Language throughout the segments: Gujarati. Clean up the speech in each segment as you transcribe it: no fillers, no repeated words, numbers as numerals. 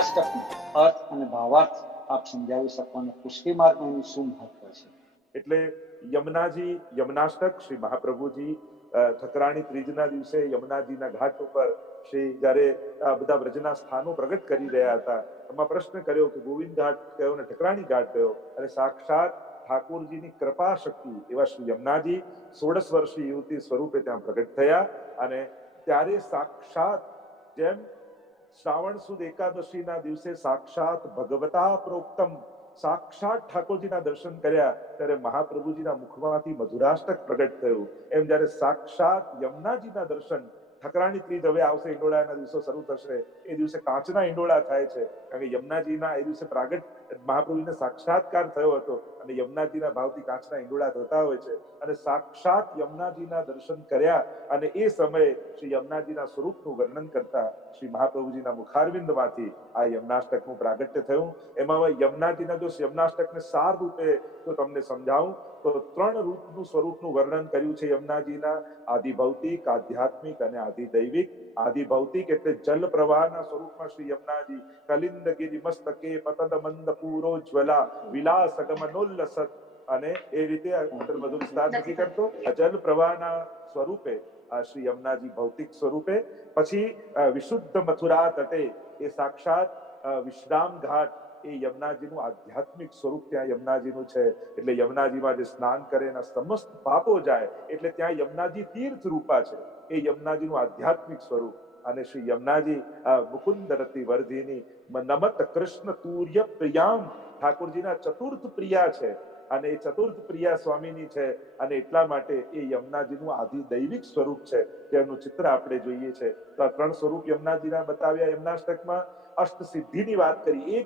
યમનાષ્ટકનો અર્થ અને ભાવાર્થ આપ સમજાવી શકો અને પુષ્ટિ માર્ગનું એનું શું મહત્વ છે? એટલે યમનાજી યમનાષ્ટક શ્રી મહાપ્રભુજી ઠકરાણી ત્રીજના દિવસે યમુનાજીના ઘાટ ઉપર શ્રી જ્યારે આ બધા વ્રજના સ્થાનો પ્રગટ કરી રહ્યા હતા, એમાં પ્રશ્ન કર્યો કે ગોવિંદ ઘાટ કયો અને ઠકરાણી ઘાટ કયો, અને સાક્ષાત ઠાકોરજીની કૃપા શક્તિ એવા શ્રી યમુનાજી 16 વર્ષીય યુવતી સ્વરૂપે ત્યાં પ્રગટ થયા. અને ત્યારે સાક્ષાત જેમ શ્રાવણ સુદ એકાદશીના દિવસે સાક્ષાત ભગવતા પ્રોક્તમ સાક્ષાત ઠાકોરજીના દર્શન કર્યા ત્યારે મહાપ્રભુજીના મુખમાંથી મધુરાષ્ટક પ્રગટ થયું, એમ જ્યારે સાક્ષાત યમુનાજીના દર્શન ઠકરાણી ત્રીજ હવે આવશે, ઈંડોળાના દિવસો શરૂ થશે, એ દિવસે કાચના ઈંડોળા થાય છે, કારણ કે યમુનાજીના એ દિવસે પ્રાગટ મહાપ્રભુજીને સાક્ષાત્કાર થયો હતો અને યમુનાજીના ભાવથી કાચના ઈંડોળા થતા હોય છે. અને સાક્ષાત યમુનાજીના દર્શન કર્યા અને એ સમયે શ્રી યમુનાજીના સ્વરૂપનું વર્ણન કરતા શ્રી મહાપ્રભુજીના મુખારવિંદમાંથી આ યમુનાષ્ટકનું પ્રાગટ્ય થયું. એમાં યમુનાજીના જો યમુનાષ્ટકને સાર રૂપે જો તમને સમજાવું તો 3 રૂપનું સ્વરૂપનું વર્ણન કર્યું છે યમુનાજીના: આદિભૌતિક, આધ્યાત્મિક અને આદિદૈવિક. આદિભૌતિક એટલે જલ પ્રવાહના સ્વરૂપમાં શ્રી યમુનાજી કલિંદગિરી મસ્તકે પતદ મંદ પૂરોજ્વલા વિલાસગમનોલ્લસત, અને એ રીતે બધો વિસ્તાર નથી કરતો. જલ પ્રવાહના સ્વરૂપે શ્રી યમુનાજી ભૌતિક સ્વરૂપે. પછી વિશુદ્ધ મથુરા તટે એ સાક્ષાત વિશ્રામ ઘાટ, એ યમુનાજીનું આધ્યાત્મિક સ્વરૂપ ત્યાં યમુનાજીનું છે. એટલે યમુનાજીમાં જે સ્નાન કરે એના સમસ્ત પાપો જાય, એટલે ત્યાં યમુનાજી તીર્થ રૂપા છે, એ યમુનાજીનું આધ્યાત્મિક સ્વરૂપ. અને શ્રી યમુનાજી મુકુંદ રતિ વર્ધિની નમત કૃષ્ણ તુર્ય પ્રિયામ, ઠાકોરજીના ચતુર્થ પ્રિયા છે અને એ ચતુર્થ પ્રિયા સ્વામીની છે. અને એટલા માટે એ યમુનાજીનું આદિદૈવિક સ્વરૂપ છે, તેનું ચિત્ર આપણે જોઈએ છે. તો આ 3 સ્વરૂપ યમુનાજીના બતાવ્યા. યમુનાષ્ટકમાં અષ્ટ સિદ્ધિની વાત કરી,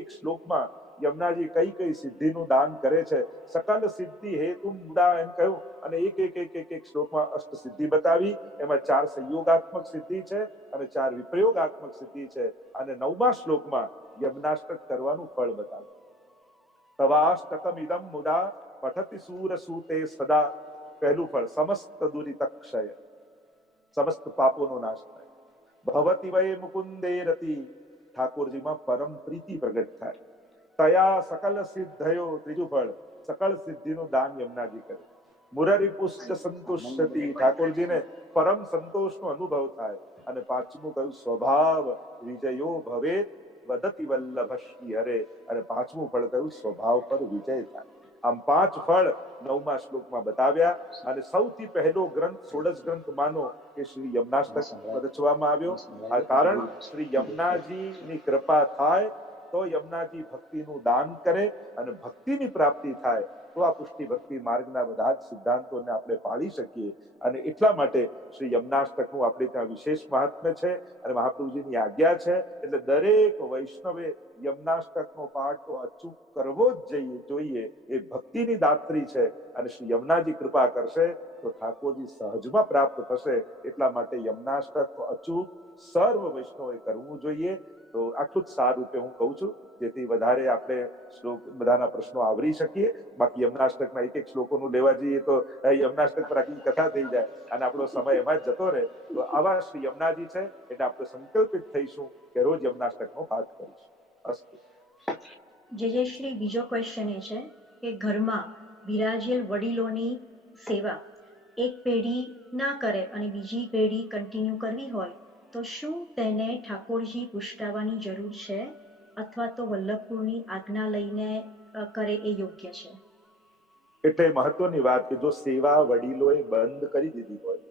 એક શ્લોકમાં યમુનાજી કઈ કઈ સિદ્ધિનું દાન કરે છે. સકલ સિદ્ધિ હેતુ મુડા એમ કહ્યું, અને એક શ્લોકમાં અષ્ટ સિદ્ધિ બતાવી. એમાં 4 સંયોગાત્મક સિદ્ધિ છે અને 4 વિપ્રયોગાત્મક સિદ્ધિ છે. અને 9મા શ્લોકમાં યમુનાષ્ટક કરવાનું ફળ બતાવ્યું. તવાષ્ટકમિદમ મુદા પઠતિ સૂરસૂતે સદા. પહેલું ફળ સમસ્ત દુરિતક્ષય, સમસ્ત પાપોનો નાશ થાય. ભવતિ વય મુકુંદે રતિ, ઠાકોરજીમાં પરમ પ્રીતિ પ્રગટ થાય. તયા સકલ સિદ્ધયો, ત્રીજું ફળ સકલ સિદ્ધિનું દાન યમુનાજી કરે. મુરરી પુષ્ટ સંતુષ્ટતિ, ઠાકોરજીને પરમ સંતોષનો અનુભવ થાય. અને 5મું કહ્યું સ્વભાવ વિજયો ભવેત વદતિ વલ્લભ શ્રી હરે, અને 5મું ફળ કહ્યું સ્વભાવ પર વિજય થાય. આમ 5 ફળ 9મા શ્લોકમાં બતાવ્યા. અને સૌથી પહેલો ગ્રંથ 16 ગ્રંથ માનો કે શ્રી યમુનાષ્ટક રચવામાં આવ્યો. આ કારણ શ્રી યમુનાજીની કૃપા થાય તો યમુનાજી ભક્તિનું દાન કરે, અને ભક્તિની પ્રાપ્તિ થાય તો આ પુષ્ટિ ભક્તિ માર્ગના બધા જ સિદ્ધાંતોને આપણે પાળી શકીએ. અને એટલા માટે શ્રી યમુનાષ્ટકનું આપણે ત્યાં વિશેષ મહાત્મ્ય છે અને મહાપ્રભુજીની આજ્ઞા છે. એટલે દરેક વૈષ્ણવે યમુનાષ્ટકનો પાઠ તો અચૂક કરવો જ જોઈએ. એ ભક્તિની દાત્રી છે અને શ્રી યમુનાજી કૃપા કરશે તો ઠાકોરજી સહજમાં પ્રાપ્ત થશે. એટલા માટે યમુનાષ્ટક તો અચૂક સર્વ વૈષ્ણવે કરવું જોઈએ. તો આટલું જ સાર રૂપે હું કહું છું, જેથી વધારે આપણે શ્લોક બધાના પ્રશ્નો આવરી શકીએ. બાકી યમુનાષ્ટકના એક શ્લોકોનું લેવા જઈએ તો યમુનાષ્ટક પર આખી કથા થઈ જાય અને આપણો સમય એમાં જ જતો રહે. તો આવા શ્રી યમુનાજી છે એટલે આપણે સંકલ્પિત થઈશું કે રોજ યમુનાષ્ટકનો પાઠ કરીશું. અસ્તુ. જે શ્રી બીજો ક્વેશ્ચન એ છે કે ઘરમાં બિરાજેલ વડીલોની સેવા એક પેઢી ના કરે અને બીજી પેઢી કન્ટિન્યુ કરવી હોય તો શું તેને ઠાકોરજી પુષ્ટાવાની જરૂર છે, અથવા તો વલ્લભપુરની આજ્ઞા લઈને કરે એ યોગ્ય છે? એટલે મહત્વની વાત કે જો સેવા વડીલોએ બંધ કરી દીધી હોય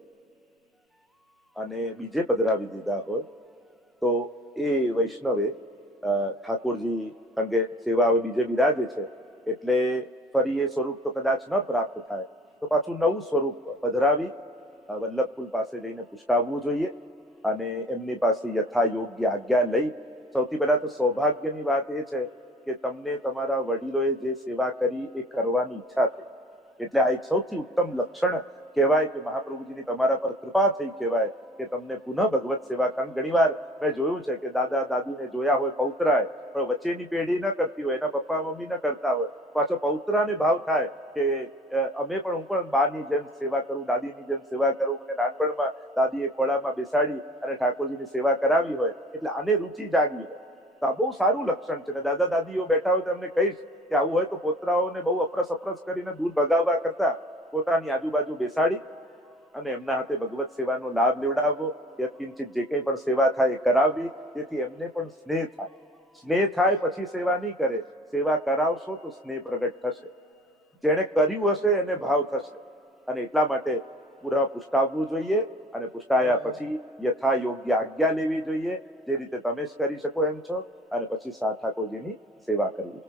અને બીજે પધરાવી દીધા હોય તો એ વૈષ્ણવે ઠાકોરજી, કારણ કે સેવા હવે બીજે બિરાજે છે એટલે ફરી એ સ્વરૂપ તો કદાચ ન પ્રાપ્ત થાય, તો પાછું નવું સ્વરૂપ પધરાવી વલ્લભકુલ પાસે જઈને પુષ્ટાવવું જોઈએ અને એમની પાસે યથા યોગ્ય આજ્ઞા લઈ. સૌથી પહેલા તો સૌભાગ્યની વાત એ છે કે તમને તમારા વડીલોએ જે સેવા કરી એ કરવાની ઈચ્છા થઈ, એટલે આ એક સૌથી ઉત્તમ લક્ષણ કહેવાય કે મહાપ્રભુજીની તમારા પર કૃપા થઈ કહેવાય કે તમને પુનઃ ભગવત સેવા. કારણ ઘણી વાર મેં જોયું છે કે દાદા દાદીને જોયા હોય પૌત્રાએ, પણ વચ્ચેની પેઢી ન કરતી હોય, એના પપ્પા મમ્મી ન કરતા હોય, પાછો પૌત્રાને ભાવ થાય કે અમે પણ, હું પણ બાની જેમ સેવા કરું, દાદીની જેમ સેવા કરું. મને નાનપણમાં દાદીએ ખોળામાં બેસાડી અને ઠાકોરજીની સેવા કરાવી હોય એટલે આને રુચિ જાગી હોય. તો આ બહુ સારું લક્ષણ છે. ને દાદા દાદીઓ બેઠા હોય તો એમને કહીશ કે આવું હોય તો પોતરાઓને બહુ અપરસ અપરસ કરીને દૂર ભગાવવા કરતા પોતાની આજુબાજુ બેસાડી અને એમના હાથે ભગવત સેવાનો લાભ લેવડાવવો, યત્કિંચિત જે કંઈ પણ સેવા થાય એ કરાવવી, જેથી એમને પણ સ્નેહ થાય. સ્નેહ થાય પછી સેવા નહીં કરે, સેવા કરાવશો તો સ્નેહ પ્રગટ થશે. જેણે કર્યું હશે એને ભાવ થશે. અને એટલા માટે પૂરા પુષ્ટાવવું જોઈએ અને પુષ્ટાયા પછી યથા યોગ્ય આજ્ઞા લેવી જોઈએ, જે રીતે તમે જ કરી શકો એમ છો, અને પછી સા ઠાકોરજીની સેવા કરવી.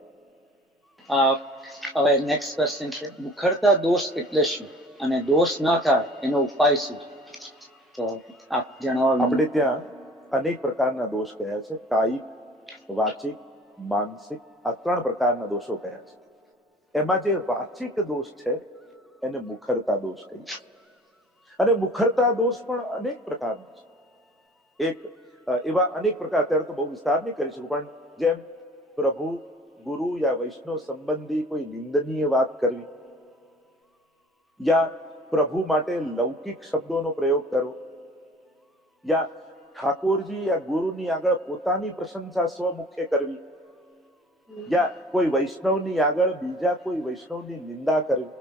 હવે નેક્સ્ટ ક્વેશ્ચન છે, મુખરતા દોષ એટલે શું અને દોષ ન થાય એનો ઉપાય શું? તો આપ જણાવો. આપણે ત્યાં અનેક પ્રકારના દોષ કયા છે. કાયિક, વાચિક, માનસિક, આ 3 પ્રકારના દોષો કયા છે. એમાં જે વાચિક દોષ છે એને મુખરતા દોષ કહીએ છીએ. અને મુખરતા દોષ પણ અનેક પ્રકારનો છે. એવા અનેક પ્રકાર, અત્યારે તો બહુ વિસ્તાર નહીં કરી શકું, પણ જેમ પ્રભુ, ગુરુ યા વૈષ્ણવ સંબંધી કોઈ નિંદનીય વાત કરવી, યા પ્રભુ માટે લૌકિક શબ્દોનો પ્રયોગ કરવો, યા ઠાકોરજી યા ગુરુની આગળ પોતાની પ્રશંસા સ્વમુખે કરવી, યા કોઈ વૈષ્ણવની આગળ બીજા કોઈ વૈષ્ણવની નિંદા કરવી,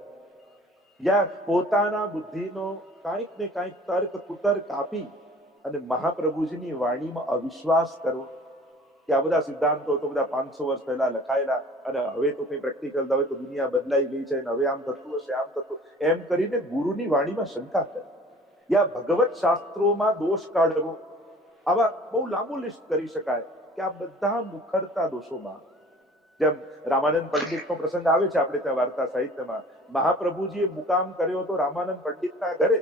યા પોતાના બુદ્ધિનો કાંઈક ને કાંઈક તર્ક કુતર્ક આપી અને મહાપ્રભુજીની વાણીમાં અવિશ્વાસ કરવો કે આ બધા સિદ્ધાંતો તો બધા 500 વર્ષ પહેલા લખાયેલા અને હવે તો કઈ પ્રેક્ટિકલ, હવે તો દુનિયા બદલાઈ ગઈ છે અને હવે આમ થતું હશે, આમ થતું, એમ કરીને ગુરુની વાણીમાં શંકા કરે, યા ભગવત શાસ્ત્રોમાં દોષ કાઢવો. આવા બહુ લાંબુ લિસ્ટ કરી શકાય કે આ બધા મુખરતા દોષોમાં. જેમ રામાનંદ પંડિતનો પ્રસંગ આવે છે આપણે ત્યાં વાર્તા સાહિત્યમાં, મહાપ્રભુજીએ મુકામ કર્યો હતો રામાનંદ પંડિતના ઘરે,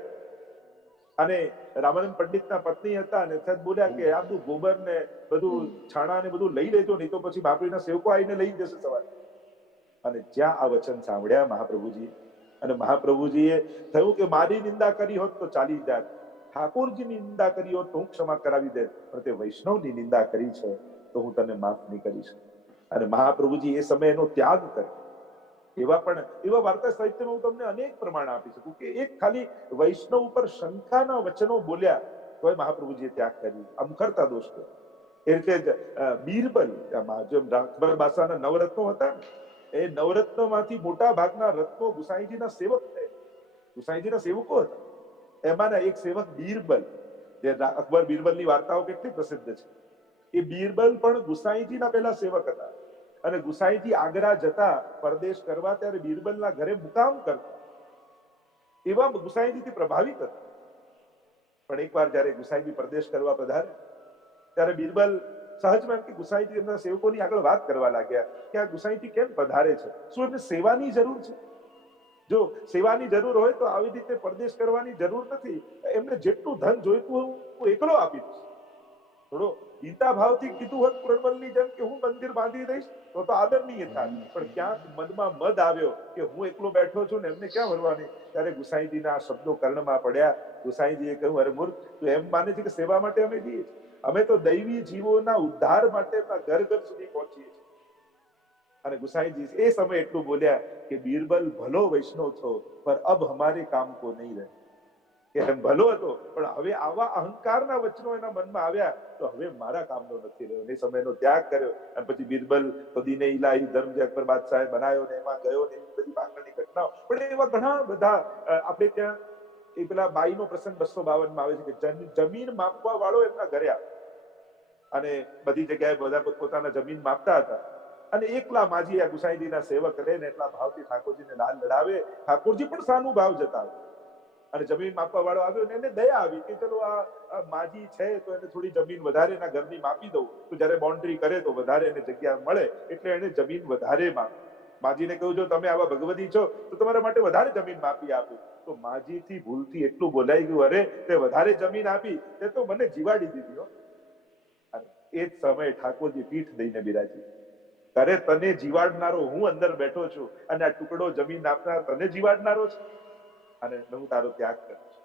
અને રામાનંદ પંડિતના પત્ની હતા અને સદ બોલ્યા કે આ બધું ગોબર ને બધું છાણા ને બધું લઈ લેજો, નહીં તો પછી મહાપ્રભુના સેવકો આવીને લઈ જશે સવારે. અને જ્યાં આ વચન સાંભળ્યા મહાપ્રભુજી, અને મહાપ્રભુજીએ થયું કે મારી નિંદા કરી હોત તો ચાલી જાત, ઠાકોરજીની નિંદા કરી હોત તો હું ક્ષમા કરાવી દે, પણ તે વૈષ્ણવની નિંદા કરી છે તો હું તને માફ નહીં કરી શકું. અને મહાપ્રભુજી એ સમય એનો ત્યાગ કર્યો. એવા વાર્તા સાહિત્યમાં હું તમને અનેક પ્રમાણ આપી શકું કે એક ખાલી વૈષ્ણવ ઉપર શંકાના વચનો બોલ્યા તોય મહાપ્રભુજીએ ત્યાગ કર્યો. આ મુખરતા દોષ છે. એ રીતે જ બીરબલ, જેમ અકબર બાદશાહના નવરત્નો હતા ને, એ નવરત્નમાંથી મોટા ભાગના રત્નો ગુસાઈજીના સેવક થયા, ગુસાઈજીના સેવકો હતા. એમાંના એક સેવક બીરબલ, જે અકબર બીરબલની વાર્તાઓ કેટલી પ્રસિદ્ધ છે. એ બીરબલ પણ ગુસાઈજીના પહેલા સેવક હતા, અને ગુસાઈજી આગ્રા જતા પરદેશ કરવા ત્યારે બીરબલના ઘરે મુકામ કરતા, એવા ગુસાઈજીથી પ્રભાવિત હતા. પણ એકવાર જયારે ગુસાઈજી પરદેશ કરવા પધારે ત્યારે બીરબલ સહજમાં કે ગુસાઈજી એમના સેવકોની આગળ વાત કરવા લાગ્યા કે આ ગુસાઈજી કેમ પધારે છે, શું એમને સેવાની જરૂર છે? જો સેવાની જરૂર હોય તો આવી રીતે પરદેશ કરવાની જરૂર નથી, એમને જેટલું ધન જોઈતું હોય હું એકલો આપી દઈશ. થોડો ગીતા ભાવથી કીધું હોત પૂર્ણમલની જેમ કે હું મંદિર બાંધી દઈશ તો આદરણીય થાય, પણ ક્યાંક મનમાં મદ આવ્યો કે હું એકલો બેઠો છું ને એમને ક્યાં વરવાની, ત્યારે ગુસાઈજીના શબ્દો કર્ણમાં પડ્યા. ગુસાઈજીએ કહ્યું, અરે મૂર્ખ, તું એમ માને છે કે સેવા માટે અમે જઈએ છીએ? અમે તો દૈવી જીવોના ઉદ્ધાર માટે ઘર ઘર સુધી પહોંચીએ છીએ. અને ગુસાઈજી એ સમય એટલું બોલ્યા કે બીરબલ ભલો વૈષ્ણવ છો પર અબ હમારે કામ કો નહીં રહે. એમ ભલો હતો પણ હવે આવા અહંકારના વચનો એના મનમાં આવ્યા તો હવે મારા કામનો નથી રહ્યો. એ સમયનો ત્યાગ કર્યો. અને પછી બીરબલ તો દીને ઇલાહી ધર્મ જે અકબર બાદશાહે બનાવ્યો ને એમાં ગયો ને એવી બધી પાછળની ઘટનાઓ. પણ એવા ઘણા બધા આપણે ત્યાં એ પેલા બાઈનો પ્રસંગ 252 માં આવે છે કે જમીન માપવા વાળો એમના ઘરે આવે અને બધી જગ્યાએ બધા પોતાના જમીન માપતા હતા, અને એકલા માજી આ ગુસાઈજીના સેવક રહે ને એટલા ભાવથી ઠાકોરજીને લાલ લડાવે. ઠાકોરજી પણ સાનું ભાવ જતાવે, અને જમીન માપવા વાળો આવ્યો ને એને દયા આવી કે ચલો આ માજી છે તો એને થોડી જમીન વધારે એના ઘરની માપી દઉં, તો જયારે બાઉન્ડ્રી કરે તો વધારે એને જગ્યા મળે, એટલે એને જમીન વધારે માપી. માજીને કહ્યું, જો તમે આવા ભગવતી છો તો તમારા માટે વધારે જમીન માપી આપી. તો માજીથી ભૂલથી એટલું બોલાઈ ગયું, અરે તે વધારે જમીન આપી તે તો મને જીવાડી દીધી. એ જ સમયે ઠાકોરજી પીઠ દઈને બિરાજી, અરે તને જીવાડનારો હું અંદર બેઠો છું અને આ ટુકડો જમીન આપનાર તને જીવાડનારો છે, અને હું તારો ત્યાગ કરું છું.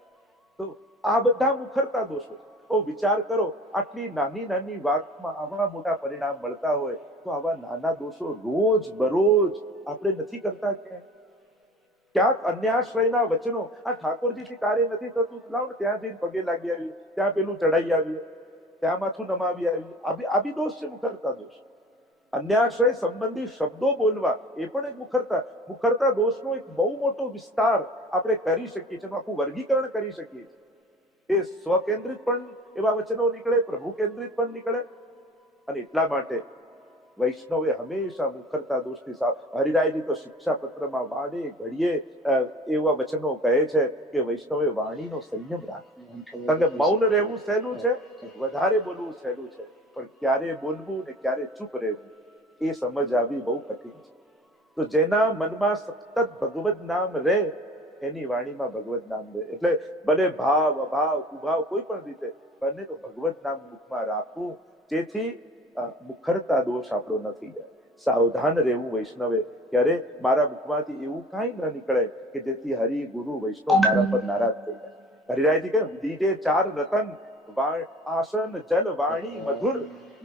તો આ બધા મુખરતા દોષો છે. વિચાર કરો, આટલી નાની નાની વાતમાં આવા મોટા પરિણામ મળતા હોય તો આવા નાના દોષો રોજ બરોજ આપણે નથી કરતા? ક્યાંક અન્યાશ્રયના વચનો, આ ઠાકોરજીથી કાર્ય નથી થતું, લાવ ત્યાં જઈને પગે લાગી આવીએ, ત્યાં પેલું ચડાઈ આવીએ, ત્યાં માથું નમાવી આવી, આ બી દોષ છે, મુખરતા દોષ. અન્યાશ્રય સંબંધી શબ્દો બોલવા એ પણ એક મુખરતા દોષનો એક બહુ મોટો વિસ્તાર આપણે કરી શકીએ છીએ, આખું વર્ગીકરણ કરી શકીએ છીએ. એ સ્વકેન્દ્રિત પણ એવા વચનો નીકળે, પ્રભુ કેન્દ્રિત પણ નીકળે. અને એટલા માટે વૈષ્ણવે હંમેશા મુખરતા દોષની હરિરાયજી તો શિક્ષાપત્રમાં વાડે ઘડીએ એવા વચનો કહે છે કે વૈષ્ણવે વાણીનો સંયમ રાખવો. કારણ કે મૌન રહેવું સહેલું છે, વધારે બોલવું સહેલું છે, પણ ક્યારે બોલવું ને ક્યારે ચૂપ રહેવું એ સમજ આવી બહુ કઠિન છે. તો જેના મનમાં સતત ભગવદ નામ રહે એની વાણીમાં ભગવદ નામ રહે. એટલે ભલે ભાવ અભાવ કુભાવ કોઈ પણ રીતે બંને તો ભગવદ નામ મુખમાં રાખવું, જેથી મુખરતા દોષ આપણો નથી જાય. સાવધાન રહેવું વૈષ્ણવે, ક્યારે મારા મુખમાંથી એવું કાંઈ ન નીકળે કે જેથી હરિ ગુરુ વૈષ્ણવ મારા પર નારાજ થઈ જાય. હરિરાયજી કહે દીજે 4 રતન આસન જલ વાણી મધુર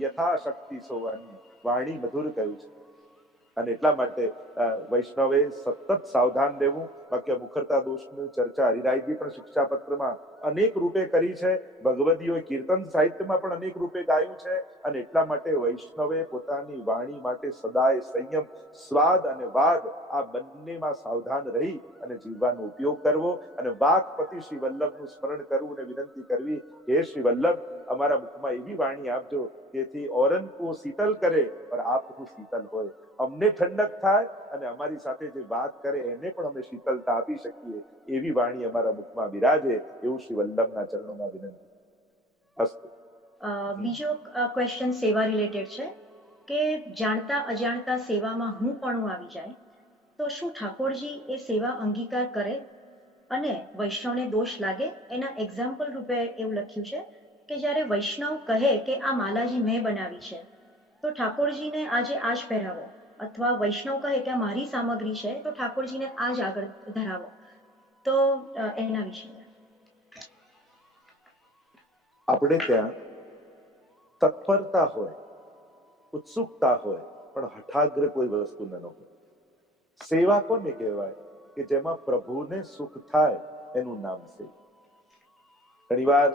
યથાશક્તિ સોવાની. વાણી મધુર કહ્યું છે. અને એટલા માટે વૈષ્ણવે સતત સાવધાન રહેવું. બાકી મુખરતા દોષની ચર્ચા હરિરાયજી પણ શિક્ષાપત્રમાં અનેક રૂપે કરી છે, ભગવદીઓએ કીર્તન સાહિત્યમાં પણ અનેક રૂપે ગાયું છે. અને એટલા માટે વૈષ્ણવે પોતાની વાણી માટે સદાય સંયમ, સ્વાદ અને વાદ આ બંનેમાં સાવધાન રહી અને જીવવાનો ઉપયોગ કરવો. અને વાકપતિ શ્રી વલ્લભનું સ્મરણ કરવું અને વિનંતી કરવી, હે શ્રી વલ્લભ અમારા મુખમાં એવી વાણી આપજો જેથી ઓરન કો શીતલ કરે और આપનું શીતલ હોય. અમને ઠંડક થાય અને અમારી સાથે જે વાત કરે એને પણ અમે શીતલતા આપી શકીએ એવી વાણી અમારા મુખમાં બિરાજે, એવું શ્રી વલ્લભના ચરણોમાં વિનંતી. અસ્તુ. બીજો ક્વેશ્ચન સેવા રિલેટેડ છે કે જાણતા અજાણતા સેવામાં હું પણ આવી જાય તો શું ઠાકોરજી એ સેવા અંગીકાર કરે અને વૈષ્ણવને દોષ લાગે? એના એક્ઝામ્પલ રૂપે એવું લખ્યું છે કે જ્યારે વૈષ્ણવ કહે કે આ માલાજી મેં બનાવી છે તો ઠાકોરજીને આજે આ જ પહેરાવો, અથવા વૈષ્ણવ કહે કે આ મારી સામગ્રી છે તો ઠાકોરજીને આ જ આગળ ધરાવો. તો એના વિશે આપણે ત્યાં તત્પરતા હોય, ઉત્સુકતા હોય, પણ હઠાગ્ર કોઈ વસ્તુ ન હોય. સેવા કોને કહેવાય કે જેમાં પ્રભુને સુખ થાય એનું નામ સેવા. ઘણીવાર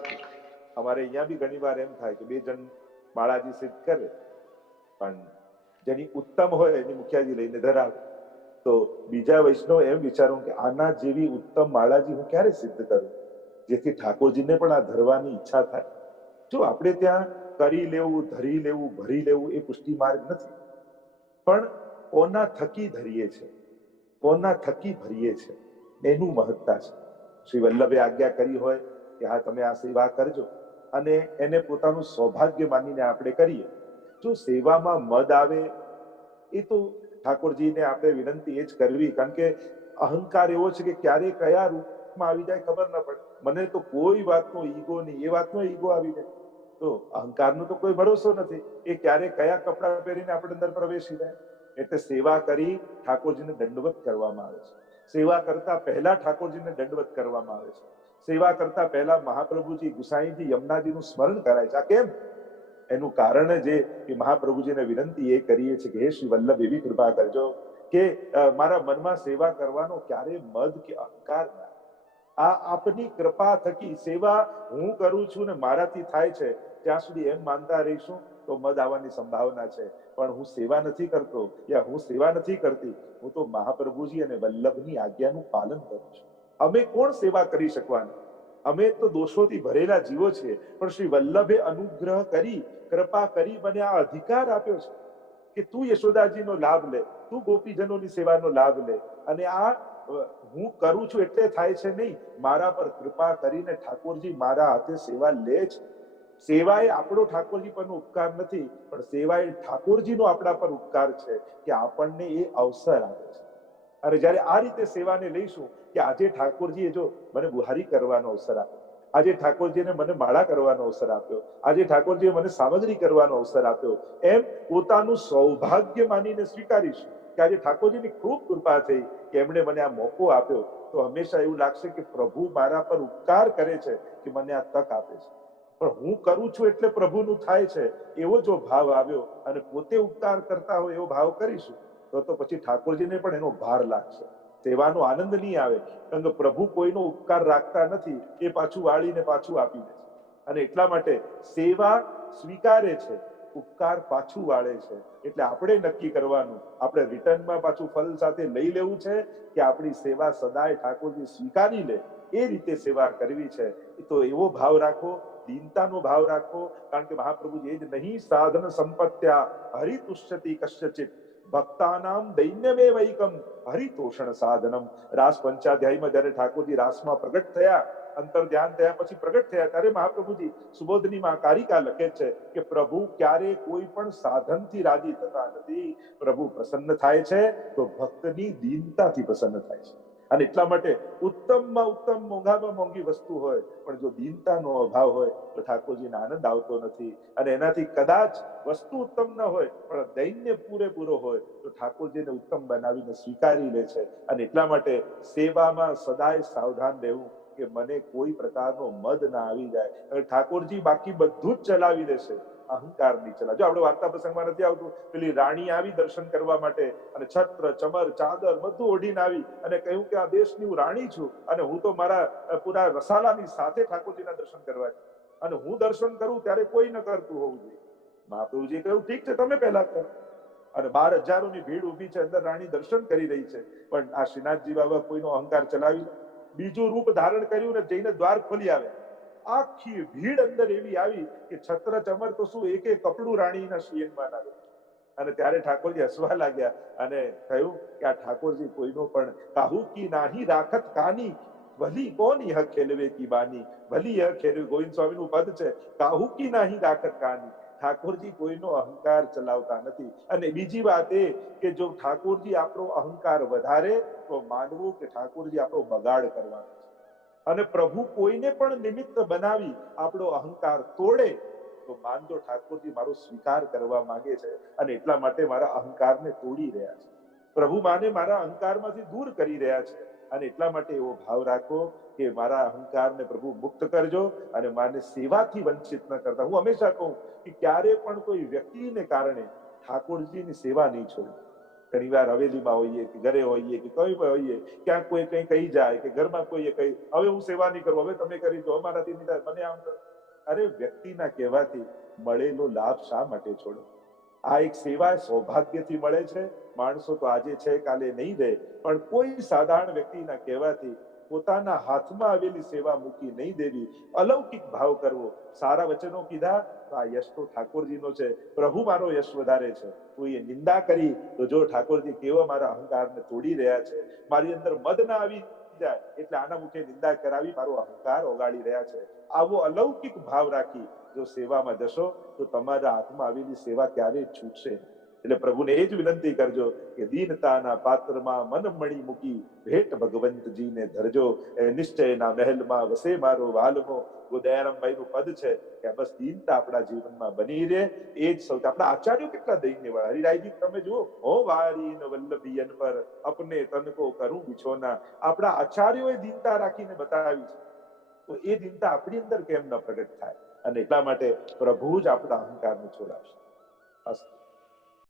અમારે અહીંયા બી ઘણીવાર એમ થાય કે 2 જણ માળાજી સિદ્ધ કરે, પણ જેની ઉત્તમ હોય એની મુખિયાજી લઈને ધરાવે. તો બીજા વૈષ્ણવ એમ વિચારું કે આના જેવી ઉત્તમ માળાજી હું ક્યારે સિદ્ધ કરું જેથી ઠાકોરજીને પણ આ ધરવાની ઈચ્છા થાય. જો આપણે ત્યાં કરી લેવું, ધરી લેવું, ભરી લેવું એ પુષ્ટિ માર્ગ નથી, પણ કોના થકી ધરીએ છે, કોના થકી ભરીએ છે એનું મહત્તા છે. શ્રી વલ્લભે આજ્ઞા કરી હોય કે હા તમે આ સેવા કરજો અને એને પોતાનું સૌભાગ્ય માનીને આપણે કરીએ. જો સેવામાં મદ આવે એ તો ઠાકોરજીને આપણે વિનંતી એ જ કરવી, કારણ કે અહંકાર એવો છે કે ક્યારે કયા રૂપમાં આવી જાય ખબર ન પડે. મને તો કોઈ વાતનો ઈગો નહીં, એ વાતનો ઈગો આવી જાય તો અહંકારનો તો કોઈ ભરોસો નથી, એ ક્યારે કયા કપડા પહેરીને આપણે અંદર પ્રવેશી જાય. એટલે સેવા કરી ઠાકોરજીને દંડવત કરવામાં આવે છે. સેવા કરતા પહેલા ઠાકોરજીને દંડવત કરવામાં આવે છે. સેવા કરતા પહેલા મહાપ્રભુજી, ગુસાઈજી, યમુનાજીનું સ્મરણ કરાય છે. આ કેમ? એનું કારણ જે કે મહાપ્રભુજીને વિનંતી એ કરીએ છીએ કે હે શ્રી વલ્લભ એવી કૃપા કરજો કે મારા મનમાં સેવા કરવાનો ક્યારે મદ કે અહંકાર ના. આ આપની કૃપા થકી સેવા હું કરું છું ને મારાથી થાય છે ત્યાં સુધી એમ માનતા રહીશું તો મદ આવવાની સંભાવના છે. પણ હું સેવા નથી કરતો યા હું સેવા નથી કરતી, હું તો મહાપ્રભુજી અને વલ્લભની આજ્ઞાનું પાલન કરું છું. અમે કોણ સેવા કરી શકવાના? અમે તો દોષોથી ભરેલા જીવો છીએ, પણ શ્રી વલ્લભે અનુગ્રહ કરી, કૃપા કરી મને આ અધિકાર આપ્યો છે કે તું યશોદાજીનો લાભ લે, તું ગોપીજનોની સેવાનો લાભ લે. અને આ હું કરું છું એટલે થાય છે નહીં, મારા પર કૃપા કરીને ઠાકોરજી મારા હાથે સેવા લે છે. સેવા એ આપણો ઠાકોરજી પરનો ઉપકાર નથી, પણ સેવા એ ઠાકોરજીનો આપણા પર ઉપકાર છે કે આપણને એ અવસર આપે છે. અને જયારે આ રીતે સેવાને લઈશું કે આજે ઠાકોરજીએ જો મને બુહારી કરવાનો અવસર આપ્યો, આજે ઠાકોરજીને મને માળા કરવાનો અવસર આપ્યો, આજે ઠાકોરજીએ મને સામગ્રી કરવાનો અવસર આપ્યો, એમ પોતાનું સૌભાગ્ય માનીને સ્વીકારીશું કે આજે ઠાકોરજીની ખૂબ કૃપા થઈ કે એમણે મને આ મોકો આપ્યો. તો હંમેશા એવું લાગશે કે પ્રભુ મારા પર ઉપકાર કરે છે કે મને આ તક આપે છે. પણ હું કરું છું એટલે પ્રભુનું થાય છે એવો જો ભાવ આવ્યો અને પોતે ઉપકાર કરતા હોય એવો ભાવ કરીશું તો પછી ઠાકોરજીને પણ એનો ભાર લાગશે, સેવાનો આનંદ નહીં આવે. કારણ કે પ્રભુ કોઈનો ઉપકાર રાખતા નથી, એ પાછું વાળીને પાછું આપી દે છે. અને એટલા માટે સેવા સ્વીકારે છે, ઉપકાર પાછું વાળે છે. એટલે આપણે નક્કી કરવાનું, આપણે રિટર્નમાં પાછું ફલ સાથે લઈ લેવું છે કે આપણી સેવા સદાય ઠાકોરજી સ્વીકારી લે એ રીતે સેવા કરવી છે. તો એવો ભાવ રાખો, દીનતાનો ભાવ રાખો. કારણ કે મહાપ્રભુજી એ જ નહીં સાધન સંપત્ત્યા હરિતુષ્યતિ કશ્યચિત ભક્તાનામ દૈન્યમે વૈકમ હરિતોષણ સાધનમ. રાસ પંચાધ્યાયમાં જયારે ઠાકોરજી રાસમાં પ્રગટ થયા, અંતર ધ્યાન થયા પછી પ્રગટ થયા, ત્યારે મહાપ્રભુજી સુબોધનીમાં કારિકા લખે છે કે પ્રભુ ક્યારે કોઈ પણ સાધનથી રાજી થતા નથી. પ્રભુ પ્રસન્ન થાય છે તો ભક્તની દીનતાથી પ્રસન્ન થાય છે. અને એટલા માટે ઉત્તમમાં ઉત્તમ, મોંઘામાં મોંઘી વસ્તુ હોય, પણ જો દીનતાનો અભાવ હોય તો ઠાકોરજીને આનંદ આવતો નથી. અને એનાથી કદાચ વસ્તુ ઉત્તમ ન હોય પણ દૈન્ય પૂરેપૂરો હોય તો ઠાકોરજીને ઉત્તમ બનાવીને સ્વીકારી લે છે. અને એટલા માટે સેવામાં સદાય સાવધાન રહેવું કે મને કોઈ પ્રકારનો મદ ના આવી જાય. અને ઠાકોરજી બાકી બધું જ ચલાવી લેશે, અહંકાર નહીં ચલાવે. જો આપણે વાર્તા પ્રસંગમાં નથી આવતું, પેલી રાણી આવી દર્શન કરવા માટે અને છત્ર ચમર ચાદર બધું ઓઢીને આવી અને કહ્યું કે આ દેશની હું રાણી છું અને હું તો મારા પૂરા રસાલાની સાથે ઠાકોરજીના દર્શન કરવા છે અને હું દર્શન કરું ત્યારે કોઈ ન કરતું હોવું જોઈએ. મહાપ્રભુજીએ કહ્યું ઠીક છે, તમે પહેલા કરો. અને 12,000ની ભીડ ઉભી છે, અંદર રાણી દર્શન કરી રહી છે, પણ આ શ્રીનાથજી બાબા કોઈનો અહંકાર ચલાવી બીજું રૂપ ધારણ કર્યું ને જઈને દ્વાર ખોલી આવે. આખી ભીડ અંદર એવી આવી કે છત્ર ચમર તો શું, એક એક કપડું રાણીના શિયનમાં આવે. અને ત્યારે ઠાકોરજી હસવા લાગ્યા અને કહ્યું કે આ ઠાકોરજી કોઈનો પણ કાહુ કી નાહી રાખત કાની ભલી કોની યહ ખેલવે કી બાની. ભલી યહ ખેલવે, ગોવિંદ સ્વામીનું પદ છે, કાહુ કી નાહી રાખત કાની. ઠાકોરજી કોઈનો અહંકાર ચલાવતા નથી. અને બીજી વાત એ કે જો ઠાકોરજી આપણો અહંકાર વધારે તો માનવું કે ઠાકોરજી આપણો બગાડ કરવાનો છે. અને પ્રભુ કોઈને પણ નિમિત્ત બનાવી આપણો અહંકાર તોડે તો માનજો ઠાકોરજી મારો સ્વીકાર કરવા માંગે છે અને એટલા માટે મારા અહંકારને તોડી રહ્યા છે. પ્રભુ માને મારા અહંકારમાંથી દૂર કરી રહ્યા છે. અને એટલા માટે એવો ભાવ રાખો કે મારા અહંકારને પ્રભુ મુક્ત કરજો અને માને સેવાથી વંચિત ન કરતા. હું હંમેશા કહું કે ક્યારે પણ કોઈ વ્યક્તિને કારણે ઠાકોરજીની સેવા નહીં છોડો. ઘણી વાર હવેલીમાં હોઈએ કે ઘરે હોઈએ કે કઈ હોઈએ, ક્યાંક કોઈ કઈ કહી જાય કે ઘરમાં કોઈએ કહી હવે હું સેવા નહીં કરું, હવે તમે કરી દો, અમારાથી નહીં થાય, મને આમ કરો. અરે વ્યક્તિના કહેવાથી મળેલો લાભ શા માટે છોડો? આ એક સેવા સૌભાગ્યથી મળે છે. માણસો તો આજે છે કાલે નહીં રહે, પણ કોઈ સાધારણ વ્યક્તિના કહેવાથી પોતાના હાથમાં આવેલી સેવા મૂકી નહીં દેવી, અલૌકિક ભાવ કરવો. સારા વચનો કીધા તો આ યશ તો ઠાકોરજીનો છે. પ્રભુ મારો યશ વધારે છે. કોઈએ નિંદા કરી તો જો ઠાકોરજી કેવો મારા અહંકારને તોડી રહ્યા છે, મારી અંદર મદ ના આવી જાય એટલે આના મુખે નિંદા કરાવી મારો અહંકાર ઓગાળી રહ્યા છે. આવો અલૌકિક ભાવ રાખી જો સેવામાં જશો તો તમારા હાથમાં આવેલી સેવા ક્યારેય છૂટશે. એટલે પ્રભુને એ જ વિનંતી કરજો કે દીનતાના પાત્રમાં મન મણી મૂકી ભેટ ભગવંતજીને ધરજો. નિશ્ચયના મહેલમાં વસે મારો વાલમો. દયારામભાઈનું પદ છે કે બસ દીનતા આપણા જીવનમાં બની રહે. એ જ સૌથી આપણા આચાર્યો કેટલા દૈન્ય વાળા. હરિરાયજી તમે જુઓ, હો વારીન વલ્લભીયન પર અપને તनको કરું બિછોના. આપણા આચાર્યોએ દીનતા રાખીને બતાવી છે, તો એ દીનતા આપણી અંદર કેમ ન પ્રગટ થાય? અને એટલા માટે પ્રભુ જ આપણા અહંકારને છોડાવશે.